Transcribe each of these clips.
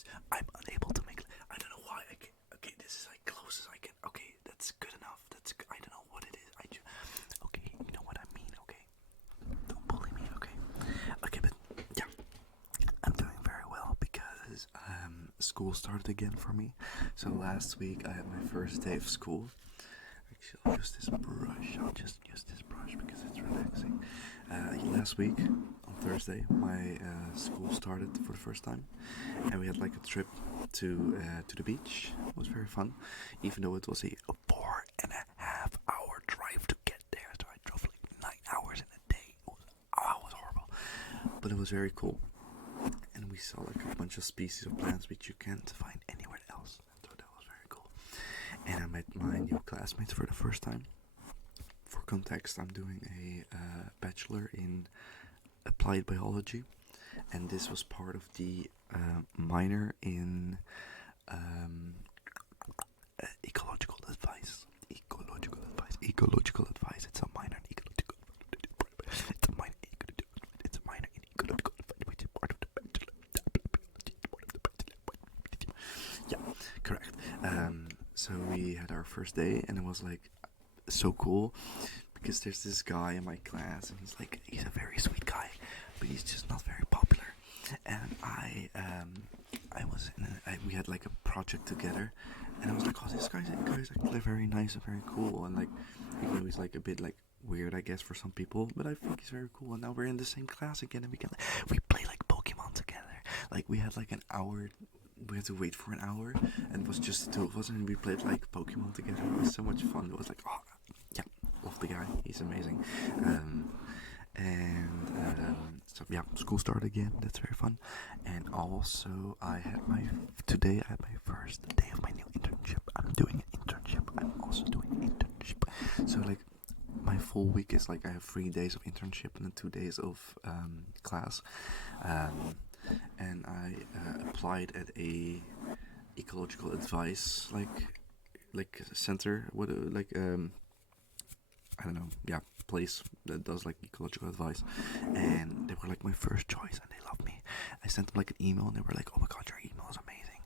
vibes. I'm unable to make. I don't know why. Okay, this is like close as I can. Okay, that's good enough. I don't know what it is. Okay, you know what I mean. Okay, don't bully me. Okay, but yeah, I'm doing very well because school started again for me. So last week I had my first day of school. Actually, I'll use this brush. I'll just use this brush because it's relaxing. Last week on Thursday, my school started for the first time, and we had like a trip to the beach. It was very fun, even though it was a 4.5 hour drive to get there. So I drove like 9 hours in a day. It was horrible, but it was very cool. And we saw like a bunch of species of plants which you can't find anywhere else. So that was very cool. And I met my new classmates for the first time. For context, I'm doing a bachelor in applied biology, and this was part of the minor in ecological advice. Ecological advice. It's a minor in ecological. It's a minor in ecological advice, which is part of the bachelor. Yeah, correct. So we had our first day, and it was like so cool because there's this guy in my class, and he's a very sweet guy, but he's just not very popular. And we had like a project together, and I was like, oh, this guy's actually very nice and very cool, and like he's like a bit like weird, I guess, for some people, but I think he's very cool. And now we're in the same class again, and we play like Pokemon together. Like we had like an hour. We had to wait for an hour, and it was just the two of us, and we played like Pokemon together. It was so much fun. It was like, oh, yeah, love the guy. He's amazing. So yeah, school started again. That's very fun. And also, today I had my first day of my new internship. I'm doing an internship. I'm also doing an internship. So like, my full week is like I have 3 days of internship and then 2 days of class. And I applied at a ecological advice like center. I don't know, yeah, place that does like ecological advice, and they were like my first choice, and they loved me. I sent them like an email, and they were like, "Oh my god, your email is amazing.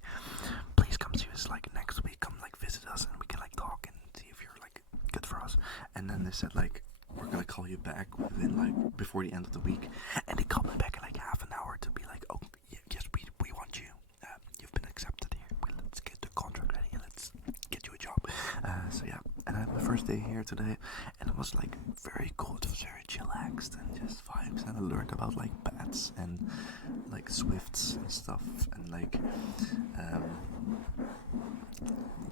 Please come see us like next week. Come like visit us, and we can like talk and see if you're like good for us." And then they said like, "We're gonna call you back within like before the end of the week," and they called me back in like half an hour to be like, "Oh yes, we want you. You've been accepted here. Let's get the contract ready and let's get you a job." So yeah, and I had my first day here today, and it was like very cool. It was very chillaxed and just vibes, and I learned about like bats and like swifts and stuff, and like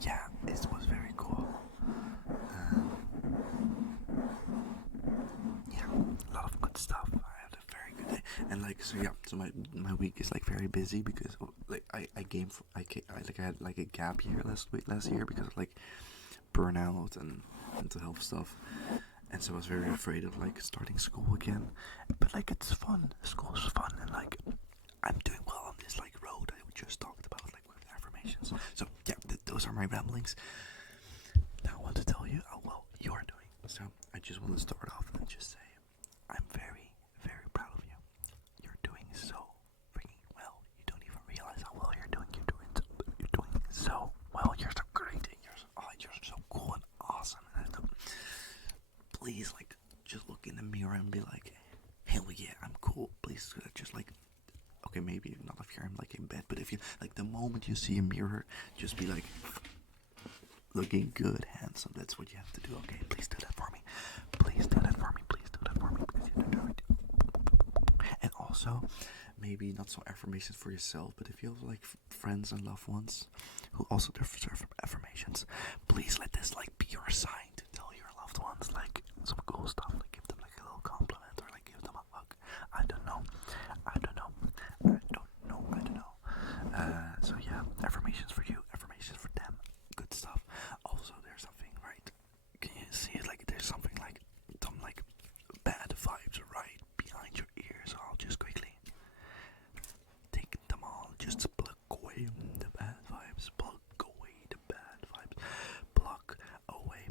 yeah, it was very cool. Yeah, a lot of good stuff. I had a very good day, and like so yeah. So my week is like very busy because like I had like a gap year last year because of like burnout and mental health stuff, and so I was very afraid of like starting school again. But like it's fun. School is fun, and like I'm doing well on this like road I just talked about like with affirmations. So yeah, those are my ramblings. Now I want to tell you how well you're doing. So I just want to start off and just say I'm very, very proud of you. You're doing so freaking well. You don't even realize how well you're doing. You're doing so well. You're so great. And you're so cool and awesome. And please, like, just look in the mirror and be like, hell yeah, I'm cool. Please, just like, okay, maybe not if you're like in bed, but if you like the moment you see a mirror, just be like, looking good, handsome. That's what you have to do. Okay, please do that for me. Please do that for me. Please do that for me because you deserve it. And also, maybe not so affirmations for yourself, but if you have like friends and loved ones who also deserve affirmations, please let this like be your sign to tell your loved ones like some cool stuff. Like give them like a little compliment or like give them a hug. I don't know. So yeah, affirmations for you, affirmations for them. Good stuff. Also, there's something right. Can you see it? Like there's something like some like bad vibes right behind your ears. So I'll just quickly take them all. Just pluck away the bad vibes. Pluck away the bad vibes. Pluck away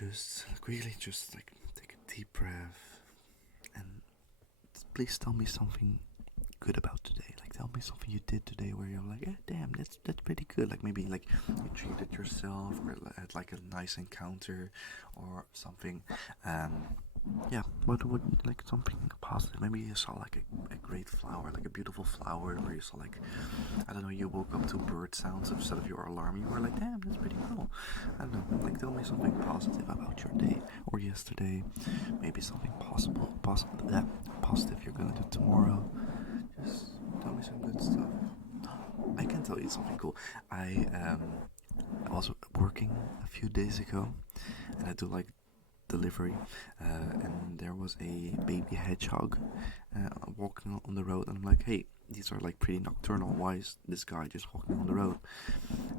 just really just like take a deep breath and please tell me something good about today. Like tell me something you did today where you're like, damn, that's pretty good. Like maybe like you treated yourself or had like a nice encounter or something. Yeah, what like something positive. Maybe you saw like a great flower, like a beautiful flower, where you saw like, I don't know, you woke up to bird sounds instead of your alarm. You were like, damn, that's pretty cool. I don't know, like tell me something positive about your day or yesterday. Maybe something positive you're gonna do tomorrow. Just tell me some good stuff. I can tell you something cool. I was working a few days ago, and I do like delivery, and there was a baby hedgehog walking on the road, and I'm like, hey, these are like pretty nocturnal. Why is this guy just walking on the road?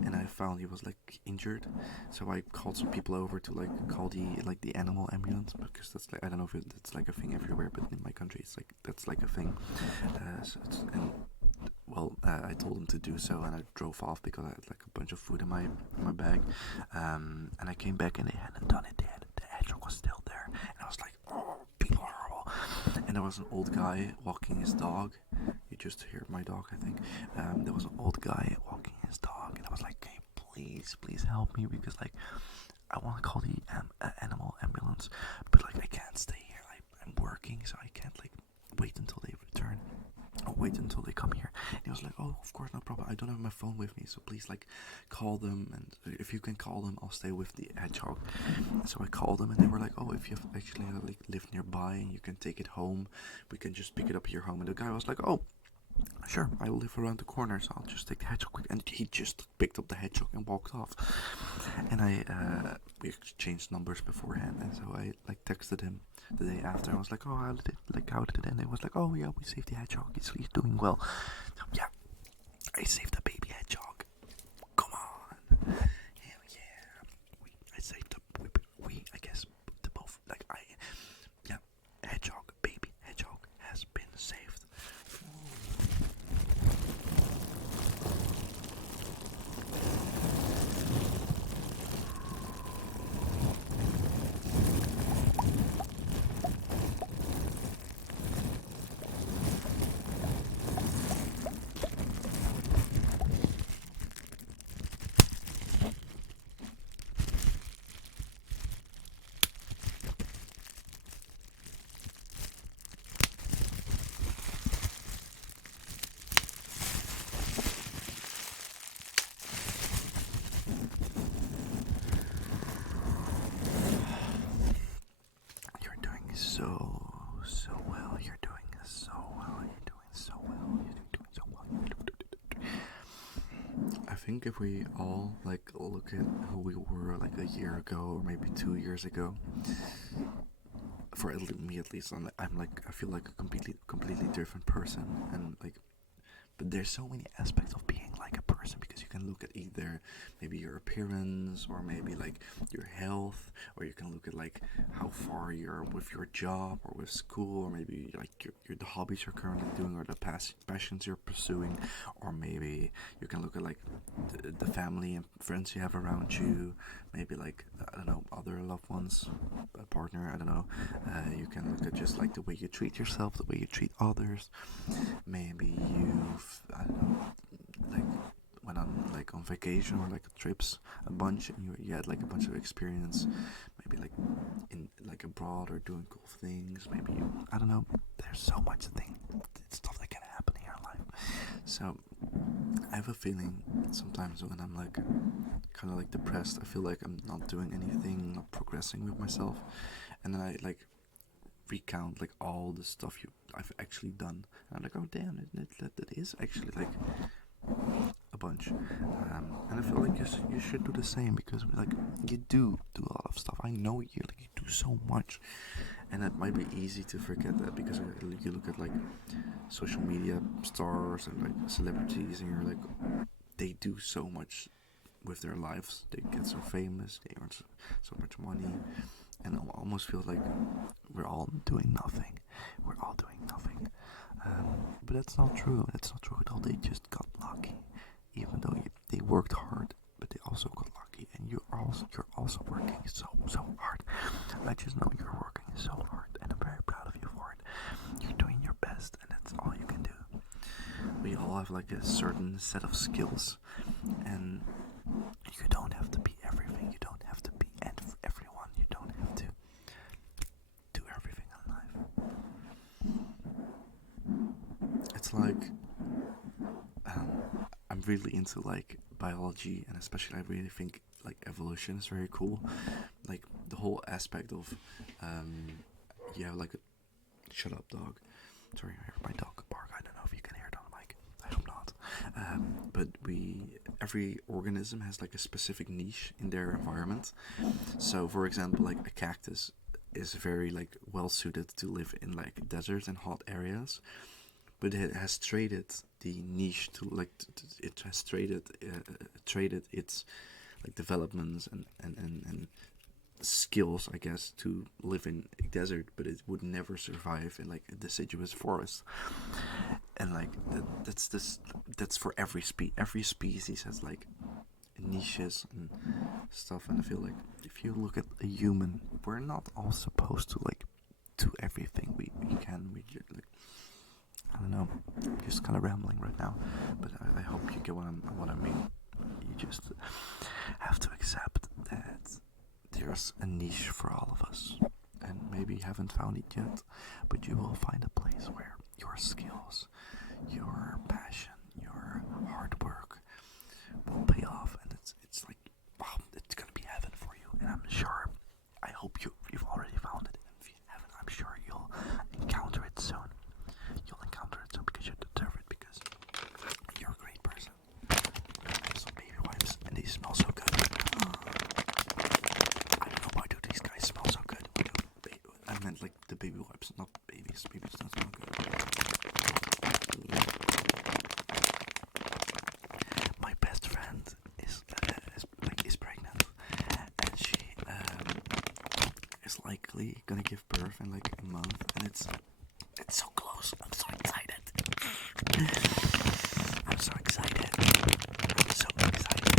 And I found he was like injured, so I called some people over to like call the animal ambulance, because that's like, I don't know if it's like a thing everywhere, but in my country it's like that's like a thing. I told him to do so, and I drove off because I had like a bunch of food in my bag, and I came back and they hadn't done it yet. The hedgehog was still there, and I was like, oh, people are horrible. And there was an old guy walking his dog. You just hear my dog, I think. There was an old guy walking his dog, and I was like, hey, please help me, because like I want to call the animal ambulance, but like I can't stay here. I'm working, so I can't like wait until they return. I'll wait until they come here. And he was like, oh, of course, no problem. I don't have my phone with me, so please like call them, and if you can call them, I'll stay with the hedgehog. So I called them, and they were like, oh, if you actually like live nearby and you can take it home, we can just pick it up at your home. And the guy was like, oh, sure, I live around the corner, so I'll just take the hedgehog quick. And he just picked up the hedgehog and walked off. And we exchanged numbers beforehand, and so I like texted him the day after. I was like, oh, how did it end? It was like, oh yeah, we saved the hedgehog. He's doing well. So, yeah, I saved a baby hedgehog. Come on, hell yeah. I saved I guess the both. Like yeah, hedgehog, baby hedgehog has been saved. So well. You're doing so well. You're doing so well. You're doing so well. I think if we all like look at who we were like a year ago or maybe 2 years ago, for me at least, I'm like, I feel like a completely different person, and like, but there's so many aspects of being like a person, because you can look at either maybe your appearance or maybe like your health, or you can look at like how far you're with your job or with school, or maybe like the hobbies you're currently doing or the passions you're pursuing, or maybe you can look at like the family and friends you have around you, maybe like, I don't know, other loved ones, a partner, I don't know. You can look at just like the way you treat yourself, the way you treat others. Maybe I don't know, like went on like on vacation or like trips a bunch, and you had like a bunch of experience, maybe like in like abroad or doing cool things. Maybe I don't know. There's so much stuff that can happen in your life. So I have a feeling sometimes when I'm like kind of like depressed, I feel like I'm not doing anything, not progressing with myself, and then I like recount like all the stuff I've actually done. And I'm like, oh damn, that is actually like a bunch. And I feel like you should do the same, because like you do a lot of stuff. I know you do so much, and it might be easy to forget that, because you look at like social media stars and like celebrities, and you're like, they do so much with their lives. They get so famous, they earn so much money, and I almost feel like we're all doing nothing. We're all doing nothing. But that's not true. That's not true at all. They just got lucky. Even though they worked hard, but they also got lucky. happy, and you're also working so hard. I just know you're working so hard, and I'm very proud of you for it. You're doing your best, and that's all you can do. We all have like a certain set of skills, and you don't have to be everything. You don't have to be everyone. You don't have to do everything in life. It's like I'm really into like biology, and especially I really think like evolution is very cool. Like the whole aspect of yeah, like shut up, dog. Sorry, I heard my dog bark. I don't know if you can hear it on the mic. I hope not. But every organism has like a specific niche in their environment. So, for example, like a cactus is very like well suited to live in like deserts and hot areas, but it has traded the niche to like it has traded its like developments and skills, I guess, to live in a desert, but it would never survive in like a deciduous forest. And like that's for every species has like niches and stuff. And I feel like if you look at a human, we're not all supposed to like do everything we can. Like, I don't know, I'm just kind of rambling right now, but I hope you get what I mean. You just have to accept that there's a niche for all of us, and maybe you haven't found it yet, but you will find a place where your skills, your passion, your hard work will pay off, and it's like, wow, it's gonna be heaven for you. And I'm sure, I hope you've already found it, and if you haven't, I'm sure you'll encounter it soon. You'll encounter it soon because you deserve it, because you're a great person. I have some baby wipes, and they smell so good. I don't know why do these guys smell so good. I meant like the baby wipes, not babies. Babies don't smell good. My best friend is pregnant, and she is likely gonna give birth in like a month, and it's so close. I'm so excited. I'm so excited. I'm so excited.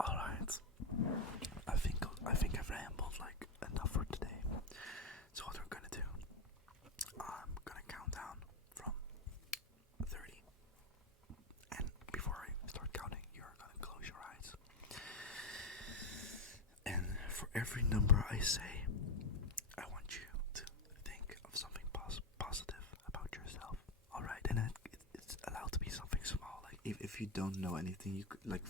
Alright. I think I've rambled like enough for today. So what we're gonna do, I'm gonna count down from 30. And before I start counting, you're gonna close your eyes. And for every number I say, I want you to think of something positive about yourself. Alright, and it's allowed to be something small. Like if you don't know anything, you could like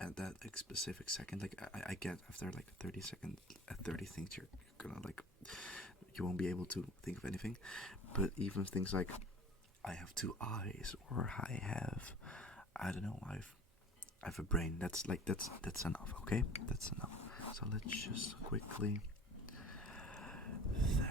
at that like, specific second, like I get after like 30 seconds, at 30 things you're gonna like, you won't be able to think of anything. But even things like I have two eyes, or I don't know, I have a brain. That's enough. Okay, that's enough. So let's just quickly 30.